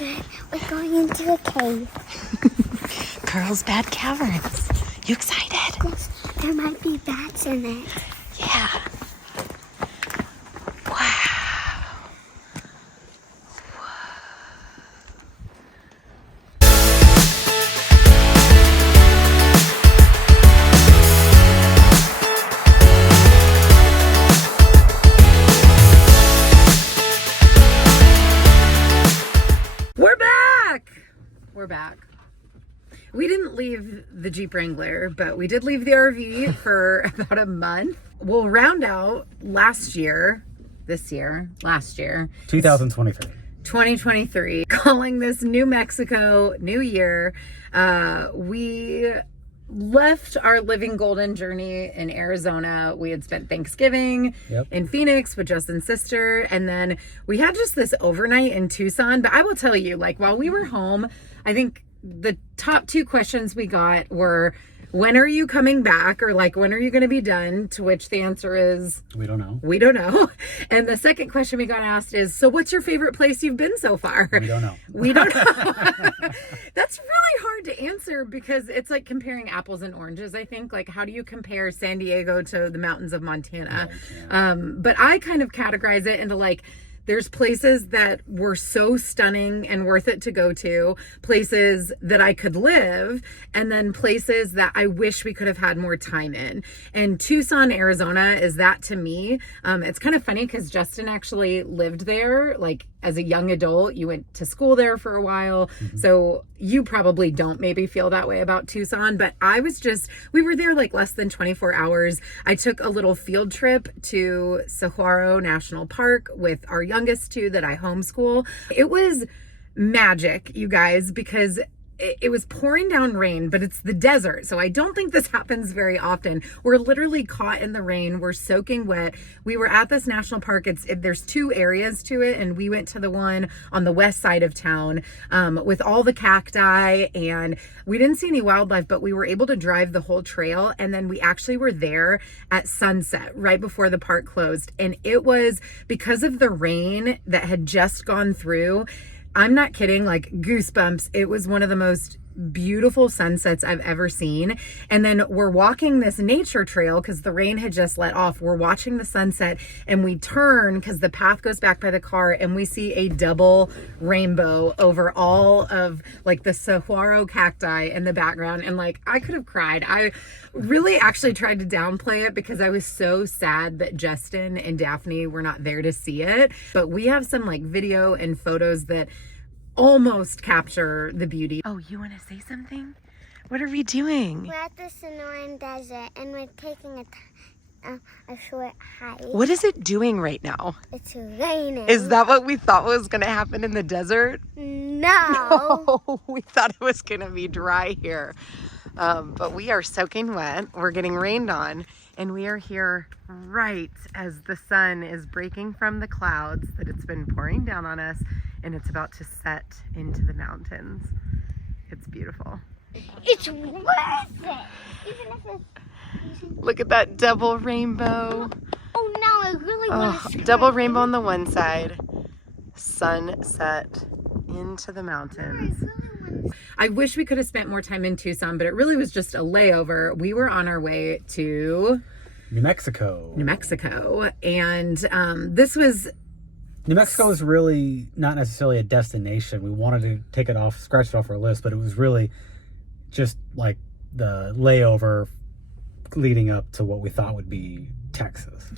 We're going into a cave. Carlsbad Caverns. You excited? Yes, there might be bats in it. Yeah. Wow. We're back. We didn't leave the Jeep Wrangler, but we did leave the RV for about a month. We'll round out last year, 2023, calling this New Mexico New Year. We left our living golden journey in Arizona. We had spent Thanksgiving in Phoenix with Justin's sister, and then we had just this overnight in Tucson. But I will tell you, like, while we were home, I think the top two questions we got were, when are you coming back? Or like, when are you going to be done? To which the answer is, we don't know. We don't know. And the second question we got asked is, so what's your favorite place you've been so far? We don't know. We don't know. That's really hard to answer because it's like comparing apples and oranges, I think. Like, how do you compare San Diego to the mountains of Montana? But I kind of categorize it into like, there's places that were so stunning and worth it to go to, places that I could live, and then places that I wish we could have had more time in. And Tucson, Arizona is that to me. It's kind of funny because Justin actually lived there, like as a young adult. You went to school there for a while. So you probably don't maybe feel that way about Tucson, but we were there like less than 24 hours. I took a little field trip to Saguaro National Park with our youngest two that I homeschool. It was magic, you guys, because it was pouring down rain, but it's the desert. So I don't think this happens very often. We're literally caught in the rain. We're soaking wet. We were at this national park. There's two areas to it. And we went to the one on the west side of town with all the cacti, and we didn't see any wildlife, but we were able to drive the whole trail. And then we actually were there at sunset right before the park closed. And it was because of the rain that had just gone through. I'm not kidding, like goosebumps. It was one of the most beautiful sunsets I've ever seen. And then we're walking this nature trail because the rain had just let off. We're watching the sunset and we turn because the path goes back by the car and we see a double rainbow over all of like the saguaro cacti in the background. And like, I could have cried. I really actually tried to downplay it because I was so sad that Justin and Daphne were not there to see it. But we have some like video and photos that almost capture the beauty. Oh, you want to say something? What are we doing? We're at the Sonoran Desert and we're taking a short hike. What is it doing right now? It's raining. Is that what we thought was going to happen in the desert? No. No, we thought it was going to be dry here. But we are soaking wet. We're getting rained on. And we are here right as the sun is breaking from the clouds that it's been pouring down on us. And it's about to set into the mountains. It's beautiful. It's worth it. Even if it's... Look at that double rainbow. Oh no, I really want to... Double rainbow on the one side. Sunset into the mountains. I wish we could have spent more time in Tucson, but it really was just a layover. We were on our way to... New Mexico. And this was... New Mexico is really not necessarily a destination. We wanted to take it off, scratch it off our list, but it was really just like the layover leading up to what we thought would be Texas.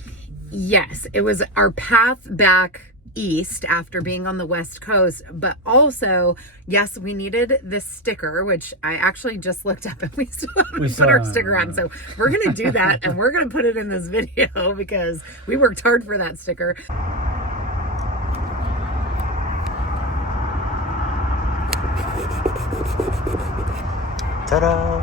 Yes, it was our path back east after being on the West Coast, but also, yes, we needed this sticker, which I actually just looked up and we still haven't put our sticker on. So we're going to do that and we're going to put it in this video because we worked hard for that sticker. Ta-da!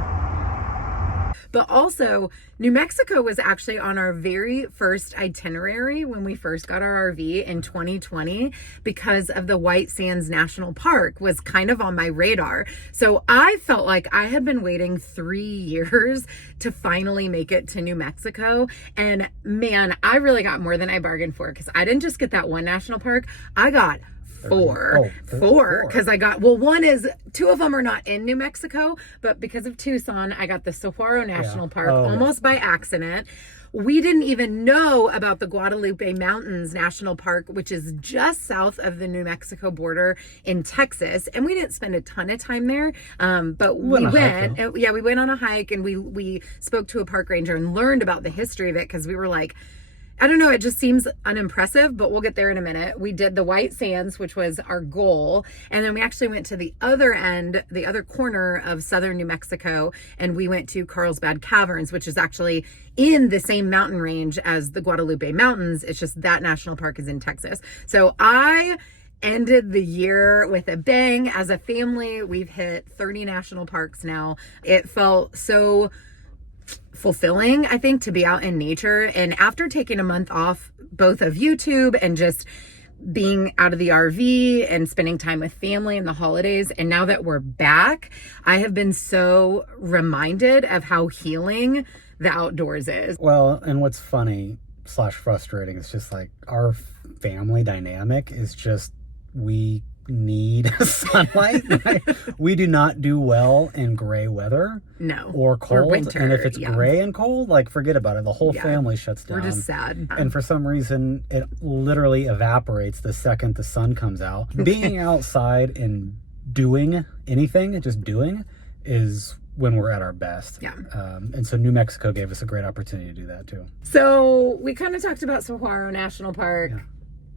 But also, New Mexico was actually on our very first itinerary when we first got our RV in 2020 because of the White Sands National Park was kind of on my radar. So I felt like I had been waiting 3 years to finally make it to New Mexico. And man, I really got more than I bargained for because I didn't just get that one national park. I got Four. Four. Because I got, well, one is, two of them are not in New Mexico, but because of Tucson, I got the Saguaro National Park almost by accident. We didn't even know about the Guadalupe Mountains National Park, which is just south of the New Mexico border in Texas. And we didn't spend a ton of time there. But we went. We went on a hike, and we spoke to a park ranger and learned about the history of it, because we were like, I don't know, it just seems unimpressive, but we'll get there in a minute. We did the White Sands, which was our goal. And then we actually went to the other end, the other corner of southern New Mexico, and we went to Carlsbad Caverns, which is actually in the same mountain range as the Guadalupe Mountains. It's just that national park is in Texas. So I ended the year with a bang. As a family, we've hit 30 national parks now. It felt so fulfilling, I think, to be out in nature. And after taking a month off, both of YouTube and just being out of the RV and spending time with family in the holidays, and now that we're back, I have been so reminded of how healing the outdoors is. Well, and what's funny / frustrating is just like our family dynamic is just, we need sunlight. We do not do well in gray weather. No. Or cold. Or winter. And if it's gray and cold, like, forget about it. The whole family shuts down. We're just sad. And for some reason, it literally evaporates the second the sun comes out. Being outside and doing anything, just doing, is when we're at our best. Yeah. And so New Mexico gave us a great opportunity to do that too. So we kind of talked about Saguaro National Park. Yeah.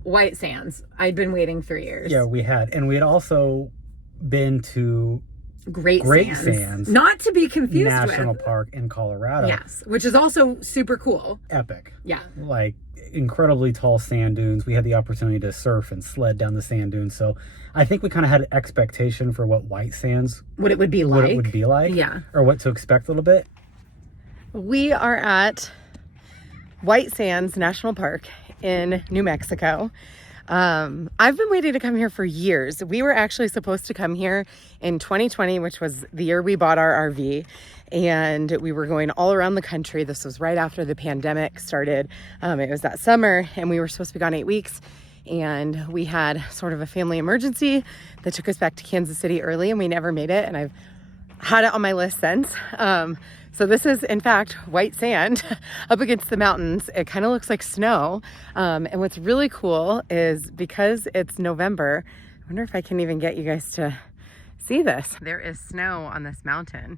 White Sands. I'd been waiting 3 years. Yeah, we had. And we had also been to Great Sands. Not to be confused with National Park in Colorado. Yes, which is also super cool. Epic. Yeah. Like, incredibly tall sand dunes. We had the opportunity to surf and sled down the sand dunes. So I think we kind of had an expectation for what White Sands... What it would be like. Yeah. Or what to expect a little bit. We are at White Sands National Park in New Mexico. I've been waiting to come here for years. We were actually supposed to come here in 2020, which was the year we bought our RV, and we were going all around the country. This was right after the pandemic started. It was that summer, and we were supposed to be gone 8 weeks, and we had sort of a family emergency that took us back to Kansas City early, and we never made it, and I've had it on my list since. So this is, in fact, white sand up against the mountains. It kind of looks like snow. And what's really cool is, because it's November, I wonder if I can even get you guys to see this. There is snow on this mountain.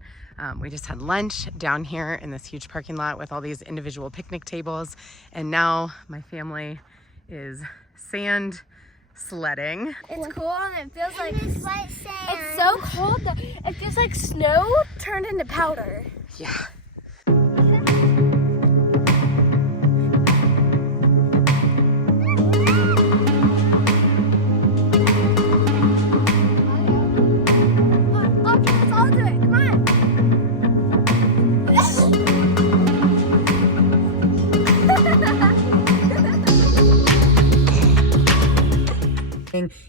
We just had lunch down here in this huge parking lot with all these individual picnic tables. And now my family is sand sledding. It's cool, and it feels like It's white sand. it's so cold that it feels like snow turned into powder. Yeah. Okay, let's all do it. Come on.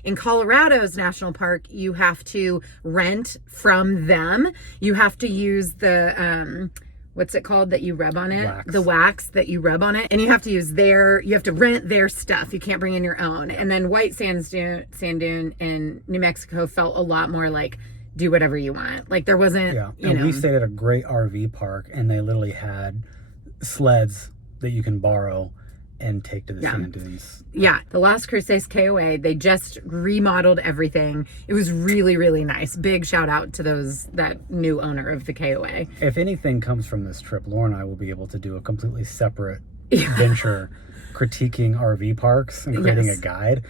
In Colorado's national park, you have to rent from them. You have to use the what's it called that you rub on it? Wax. The wax that you rub on it, and you have to use you have to rent their stuff. You can't bring in your own. And then White Sand Dune in New Mexico felt a lot more like, do whatever you want. Like, there wasn't, you know. We stayed at a great RV park, and they literally had sleds that you can borrow and take to the sand dunes. Yeah, the Las Cruces KOA, they just remodeled everything. It was really, really nice. Big shout out to that new owner of the KOA. If anything comes from this trip, Laura and I will be able to do a completely separate venture critiquing RV parks and creating a guide.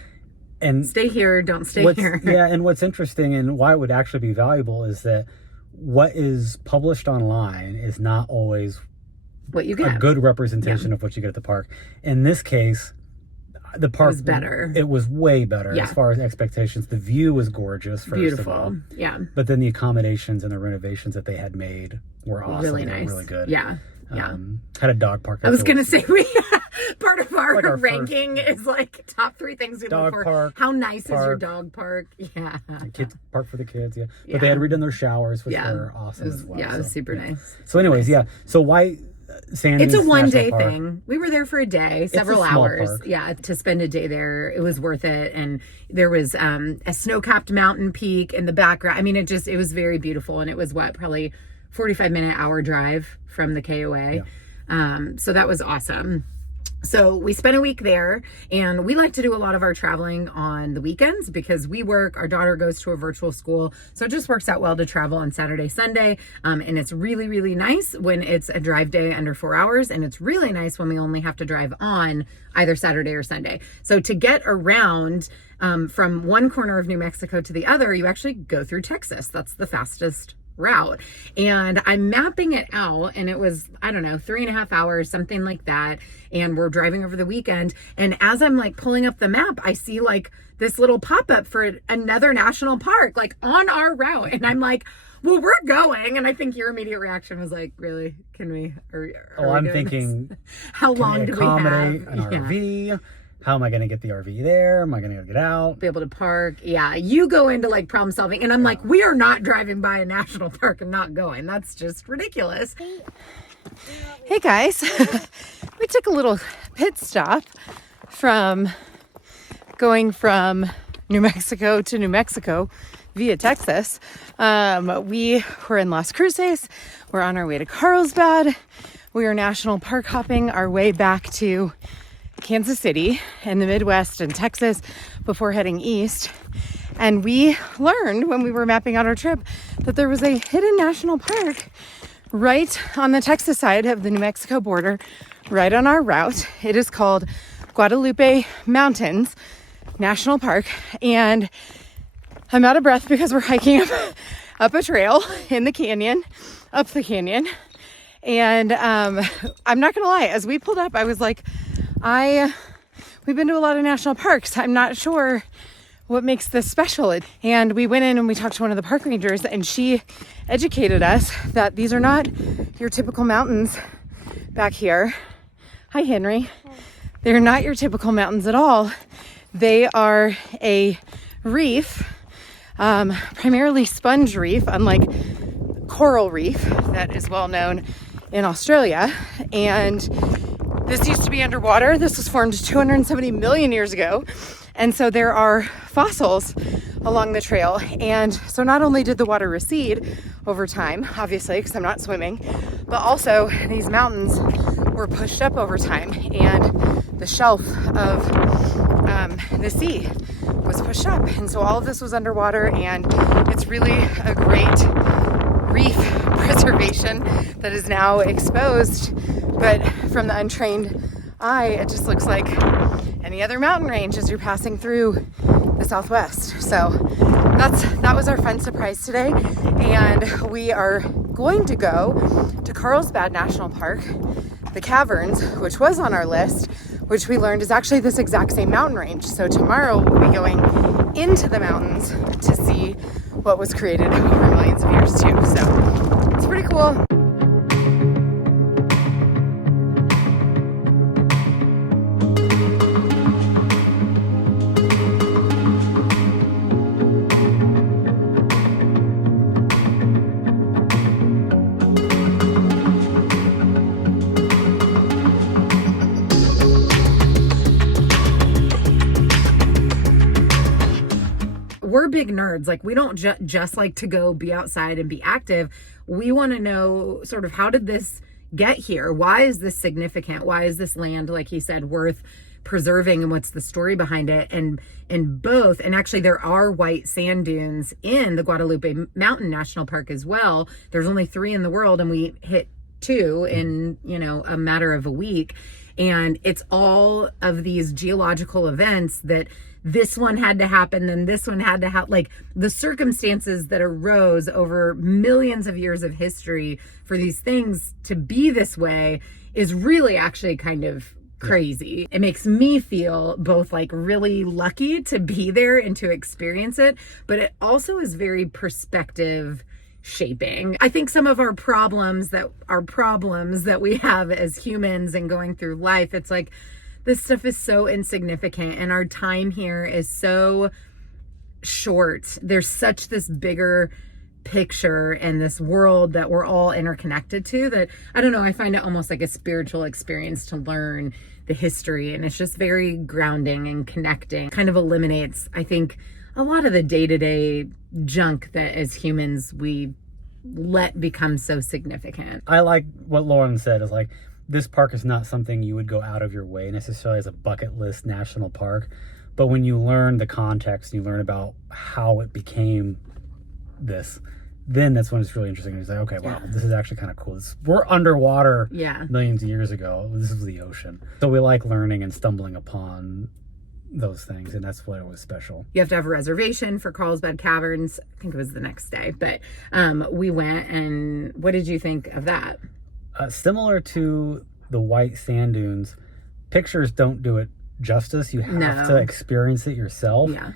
And stay here, don't stay here. Yeah, and what's interesting and why it would actually be valuable is that what is published online is not always what you get. A good representation of what you get at the park. In this case, the park was better. It was way better as far as expectations. The view was gorgeous, first Beautiful. of all. Yeah. But then the accommodations and the renovations that they had made were awesome. Really They were nice. really good. Yeah. Yeah. Had a dog park. I was going to say, part of our, like our ranking is like top 3 things we look for. Park, how nice is your dog park? Yeah. Kids park for the kids, But they had redone their showers, which were awesome as well. Yeah, it was super nice. So anyways, So Sand It's a Dunes one-day National Park. thing. We were there for a day, several small hours. park. Yeah, to spend a day there. It was worth it. And there was a snow-capped mountain peak in the background. I mean, it was very beautiful. And it was probably 45-minute hour drive from the KOA. Yeah. So that was awesome. So we spent a week there, and we like to do a lot of our traveling on the weekends because we work. Our daughter goes to a virtual school, so it just works out well to travel on Saturday, Sunday. And it's really, really nice when it's a drive day under 4 hours, and it's really nice when we only have to drive on either Saturday or Sunday. So to get around from one corner of New Mexico to the other, you actually go through Texas. That's the fastest route. And I'm mapping it out, and it was, I don't know, 3.5 hours, something like that. And we're driving over the weekend. And as I'm like pulling up the map, I see like this little pop-up for another national park, like on our route. And I'm like, well, we're going. And I think your immediate reaction was like, really? Can we? I'm thinking, how long do we have? Accommodate an RV? How am I going to get the RV there? Am I going to get out? Be able to park. Yeah, you go into like problem solving, and I'm like, we are not driving by a national park and not going. That's just ridiculous. Hey guys, we took a little pit stop from going from New Mexico to New Mexico via Texas. We were in Las Cruces. We're on our way to Carlsbad. We are national park hopping our way back to Kansas City in the Midwest and Texas before heading east. And we learned when we were mapping out our trip that there was a hidden national park right on the Texas side of the New Mexico border, right on our route. It is called Guadalupe Mountains National Park. And I'm out of breath because we're hiking up a trail in the canyon, up the canyon. And I'm not gonna lie, as we pulled up, I was like, we've been to a lot of national parks. I'm not sure what makes this special. And we went in and we talked to one of the park rangers, and she educated us that these are not your typical mountains back here. Hi, Henry. They're not your typical mountains at all. They are a reef, primarily sponge reef, unlike coral reef that is well known in Australia. And this used to be underwater. This was formed 270 million years ago. And so there are fossils along the trail. And so not only did the water recede over time, obviously, because I'm not swimming, but also these mountains were pushed up over time, and the shelf of the sea was pushed up. And so all of this was underwater, and it's really a great reef preservation that is now exposed. But from the untrained eye, it just looks like any other mountain range as you're passing through the Southwest. So that was our fun surprise today. And we are going to go to Carlsbad National Park, the Caverns, which was on our list, which we learned is actually this exact same mountain range. So tomorrow we'll be going into the mountains to see what was created over millions of years too. So it's pretty cool. We're big nerds. Like, we don't just like to go be outside and be active. We want to know sort of, how did this get here? Why is this significant? Why is this land, like he said, worth preserving, and what's the story behind it? And both, and actually there are white sand dunes in the Guadalupe Mountain National Park as well. There's only 3 in the world, and we hit 2 in, a matter of a week. And it's all of these geological events that this one had to happen, then this one had to happen. Like, the circumstances that arose over millions of years of history for these things to be this way is really actually kind of crazy. It makes me feel both like really lucky to be there and to experience it, but it also is very perspective shaping. I think some of our problems that we have as humans and going through life, it's like, this stuff is so insignificant, and our time here is so short. There's such this bigger picture and this world that we're all interconnected to, that I don't know, I find it almost like a spiritual experience to learn the history, and it's just very grounding and connecting. Kind of eliminates, I think, a lot of the day-to-day junk that as humans we let become so significant. I like what Lauren said, is like, this park is not something you would go out of your way necessarily as a bucket list national park, but when you learn the context, you learn about how it became this, then that's when it's really interesting. It's like, okay, wow, this is actually kind of cool. We're underwater millions of years ago. This is the ocean. So we like learning and stumbling upon those things, and that's what was special. You have to have a reservation for Carlsbad Caverns. I think it was the next day, but we went, and what did you think of that? Similar to the white sand dunes, pictures don't do it justice. You have to experience it yourself. Yeah.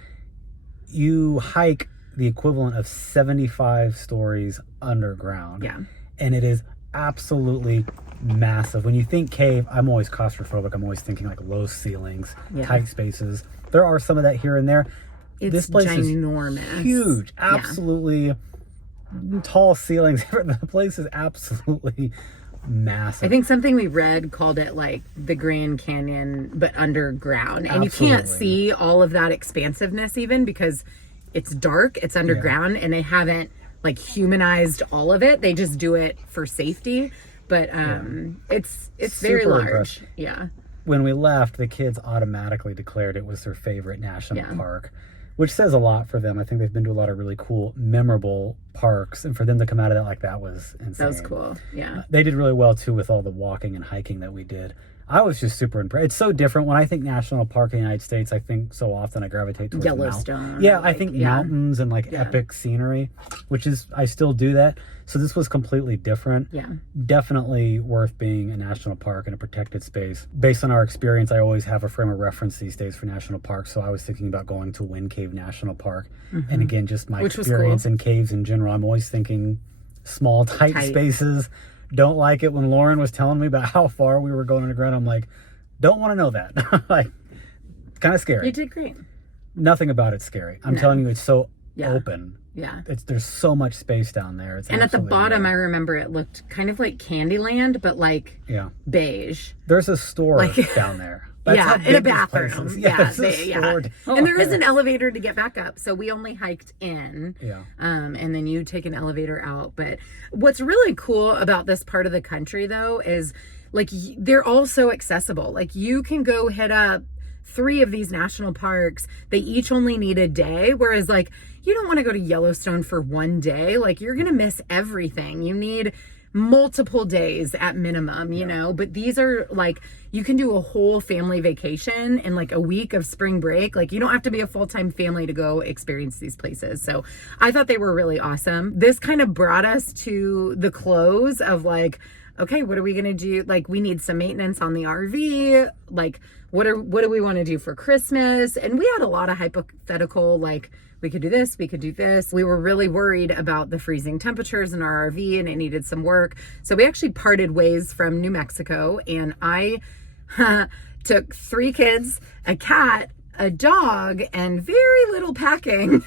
You hike the equivalent of 75 stories underground. Yeah. And it is absolutely massive. When you think cave, I'm always claustrophobic. I'm always thinking like low ceilings, tight spaces. There are some of that here and there. This place ginormous. Is huge. Absolutely tall ceilings. The place is absolutely massive. I think something we read called it like the Grand Canyon, but underground. And you can't see all of that expansiveness even because it's dark, it's underground, and they haven't like humanized all of it. They just do it for safety. But it's very large. Impressive. Yeah. When we left, the kids automatically declared it was their favorite national park, which says a lot for them. I think they've been to a lot of really cool, memorable parks, and for them to come out of that like that was insane. That was cool. Yeah. They did really well too with all the walking and hiking that we did. I was just super impressed. It's so different. When I think national park in the United States, I think so often I gravitate towards Yellowstone. Yeah, I think mountains and like epic scenery, which is, I still do that. So this was completely different. Yeah. Definitely worth being a national park in a protected space. Based on our experience, I always have a frame of reference these days for national parks. So I was thinking about going to Wind Cave National Park. And again, just my experience in caves in general, I'm always thinking small, tight spaces. Don't like it. When Lauren was telling me about how far we were going underground, I'm like, don't want to know that. Like, kind of scary. You did great. Nothing about it's scary. I'm telling you, it's so open. Yeah. There's so much space down there. It's and at the bottom, I remember it looked kind of like Candyland, but like beige. There's a store down there. That's in a bathroom. And there is an there. elevator to get back up. So we only hiked in. Yeah. And then you take an elevator out. But what's really cool about this part of the country, though, is like they're all so accessible. Like you can go hit up 3 of these national parks. They each only need a day. Whereas like you don't want to go to Yellowstone for one day. Like you're going to miss everything. You need multiple days at minimum, you know, but these are like, you can do a whole family vacation in like a week of spring break. Like you don't have to be a full-time family to go experience these places. So I thought they were really awesome. This kind of brought us to the close of like, okay, what are we going to do? Like we need some maintenance on the RV. Like what do we want to do for Christmas? And we had a lot of hypothetical, like, we could do this, we could do this. We were really worried about the freezing temperatures in our RV and it needed some work. So we actually parted ways from New Mexico, and I took 3 kids, a cat, a dog, and very little packing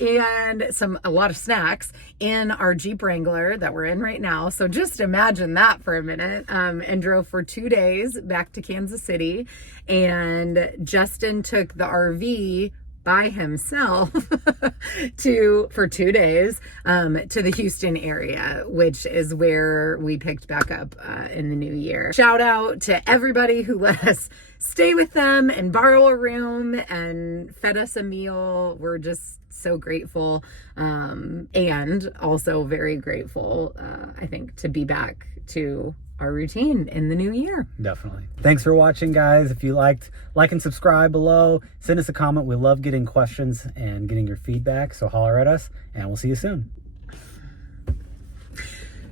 and a lot of snacks in our Jeep Wrangler that we're in right now. So just imagine that for a minute, and drove for 2 days back to Kansas City. And Justin took the RV by himself for 2 days to the Houston area, which is where we picked back up in the new year. Shout out to everybody who let us stay with them and borrow a room and fed us a meal. We're just so grateful, and also very grateful, I think, to be back to our routine in the new year. Definitely. Thanks for watching, guys. If you liked, like and subscribe below. Send us a comment. We love getting questions and getting your feedback. So holler at us, and we'll see you soon.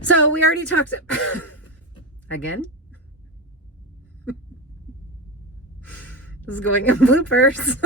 So we already talked again. This is going in bloopers.